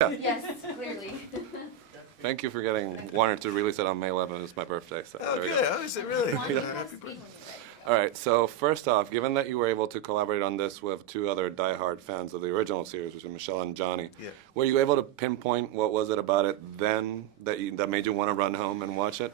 Yeah. Yes, clearly. Thank you for getting Warner to release it on May 11th. It's my birthday. So Oh, there we good. go. Oh, is it really? One Yeah, of happy us birthday. being All right, so first off, given that you were able to collaborate on this with two other diehard fans of the original series, which are Michelle and Johnny, Yeah. were you able to pinpoint what was it about it then that made you want to run home and watch it?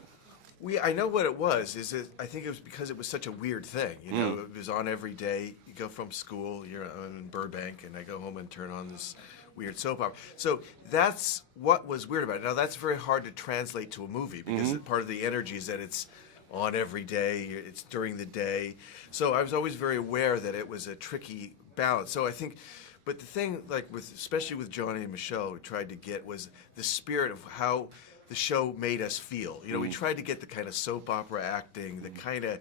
I know what it was. I think it was because it was such a weird thing. You know, it was on every day. You go from school, you're in Burbank, and I go home and turn on this weird soap opera. So that's what was weird about it. Now, that's very hard to translate to a movie because part of the energy is that it's on every day, it's during the day. So I was always very aware that it was a tricky balance. So I think, but the thing, like especially with Johnny and Michelle, we tried to get was the spirit of how the show made us feel. You know, we tried to get the kind of soap opera acting, the kind of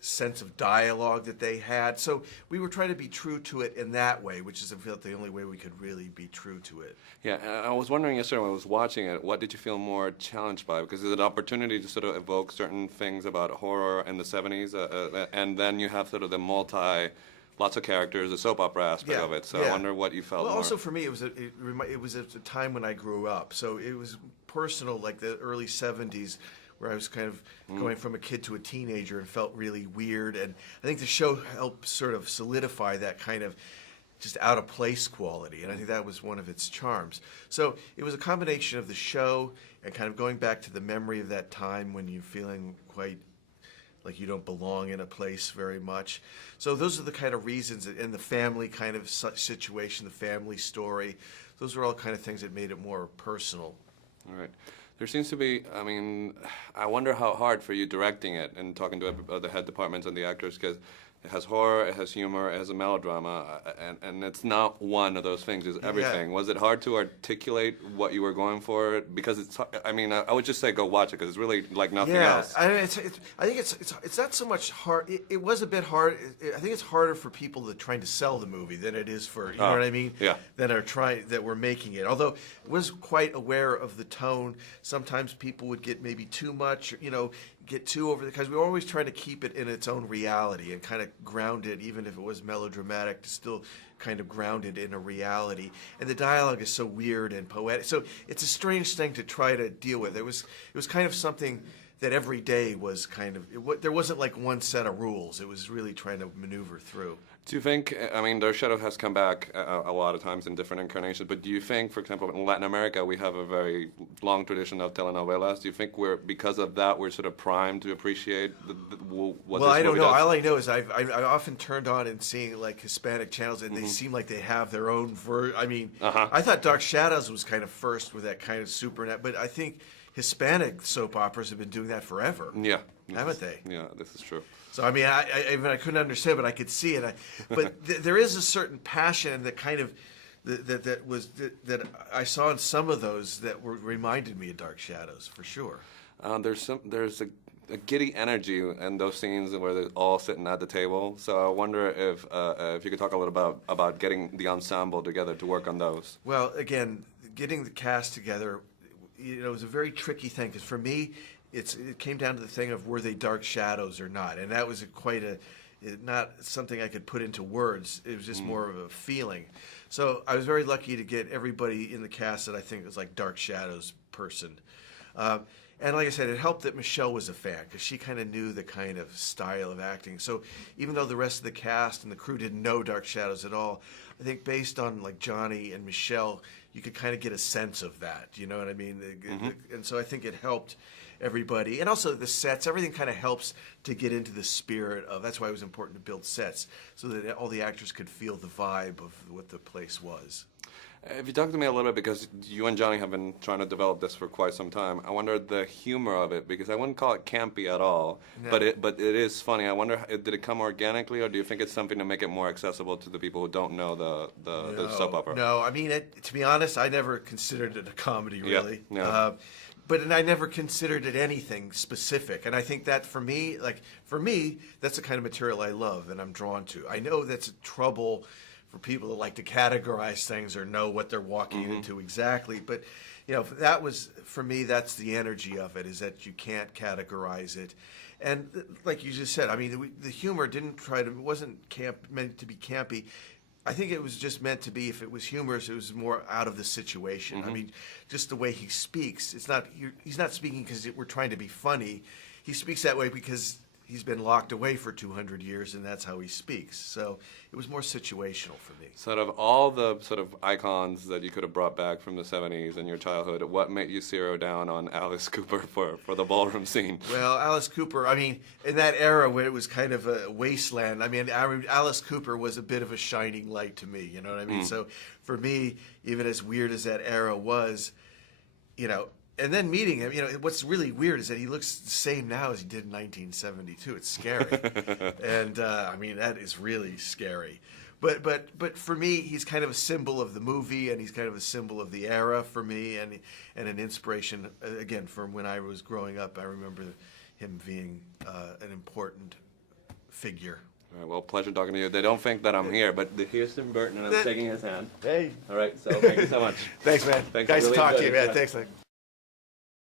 sense of dialogue that they had. So we were trying to be true to it in that way, which is I felt the only way we could really be true to it. Yeah, and I was wondering yesterday when I was watching it, what did you feel more challenged by? Because it's an opportunity to sort of evoke certain things about horror in the 70s, and then you have sort of the lots of characters, the soap opera aspect of it. So I wonder what you felt Well, more. also for me, it was at a time when I grew up. So it was personal, like the early 70s, where I was kind of going from a kid to a teenager and felt really weird. And I think the show helped sort of solidify that kind of just out of place quality. And I think that was one of its charms. So it was a combination of the show and kind of going back to the memory of that time when you're feeling quite like you don't belong in a place very much. So those are the kind of reasons, and the family kind of situation, the family story, those were all kind of things that made it more personal. All right. There seems to be, I mean, I wonder how hard for you directing it and talking to the head departments and the actors, because it has horror, it has humor, it has a melodrama, and it's not one of those things, it's everything. Yeah. Was it hard to articulate what you were going for? Because it's, I mean, I would just say go watch it, because it's really like nothing else. I mean, I think it's not so much hard. It was a bit hard. I think it's harder for people that are trying to sell the movie than it is for, you know what I mean? Yeah. That were making it. Although I was quite aware of the tone. Sometimes people would get maybe too much, you know, get too over the, because we were always trying to keep it in its own reality and kind of ground it, even if it was melodramatic, to still kind of ground it in a reality. And the dialogue is so weird and poetic. So it's a strange thing to try to deal with. It was kind of something that every day was kind of, there wasn't like one set of rules. It was really trying to maneuver through. Do you think, I mean, Dark Shadow has come back a lot of times in different incarnations, but do you think, for example, in Latin America, we have a very long tradition of telenovelas. Do you think because of that, we're sort of primed to appreciate what Well, this I don't movie know. does? All I know is I often turned on and seeing like Hispanic channels, and they seem like they have their own I mean, I thought Dark Shadows was kind of first with that kind of supernet, but I think Hispanic soap operas have been doing that forever. Yeah. Haven't they? Yeah, this is true. So I mean, I couldn't understand, but I could see it. But there is a certain passion that kind of that I saw in some of those that reminded me of Dark Shadows for sure. There's a giddy energy in those scenes where they're all sitting at the table. So I wonder if you could talk a little about getting the ensemble together to work on those. Well, again, getting the cast together, you know, it was a very tricky thing because for me, it came down to the thing of were they dark shadows or not, and that was not something I could put into words. It was just more of a feeling. So I was very lucky to get everybody in the cast that I think was like dark shadows person. And like I said, it helped that Michelle was a fan because she kind of knew the kind of style of acting. So even though the rest of the cast and the crew didn't know Dark Shadows at all, I think based on like Johnny and Michelle, you could kind of get a sense of that. You know what I mean? And so I think it helped everybody. And also the sets, everything kind of helps to get into the spirit of, that's why it was important to build sets so that all the actors could feel the vibe of what the place was. If you talk to me a little bit, because you and Johnny have been trying to develop this for quite some time, I wonder the humor of it, because I wouldn't call it campy at all, no. but it is funny. I wonder, did it come organically, or do you think it's something to make it more accessible to the people who don't know the soap opera? No, I mean, to be honest, I never considered it a comedy, really. Yeah. But I never considered it anything specific, and I think that for me, that's the kind of material I love and I'm drawn to. I know that's trouble for people that like to categorize things or know what they're walking into exactly. But, you know, that was, for me, that's the energy of it, is that you can't categorize it. And like you just said, I mean, the humor wasn't meant to be campy. I think it was just meant to be, if it was humorous, it was more out of the situation. I mean, just the way he speaks. He's not speaking because we're trying to be funny. He speaks that way because he's been locked away for 200 years, and that's how he speaks. So it was more situational for me. Sort of all the sort of icons that you could have brought back from the 70s in your childhood, what made you zero down on Alice Cooper for the ballroom scene? Well, Alice Cooper, I mean, in that era where it was kind of a wasteland, I mean, Alice Cooper was a bit of a shining light to me, you know what I mean? So for me, even as weird as that era was, you know, and then meeting him, you know, what's really weird is that he looks the same now as he did in 1972. It's scary. And, I mean, that is really scary. But for me, he's kind of a symbol of the movie, and he's kind of a symbol of the era for me, and an inspiration, again, from when I was growing up. I remember him being an important figure. All right, well, pleasure talking to you. They don't think that I'm here, but here's Tim Burton, and I'm shaking his hand. Hey. All right, so thank you so much. Thanks, man. Thanks, Nice really to talk to you, enjoyed it. man. Thanks, man.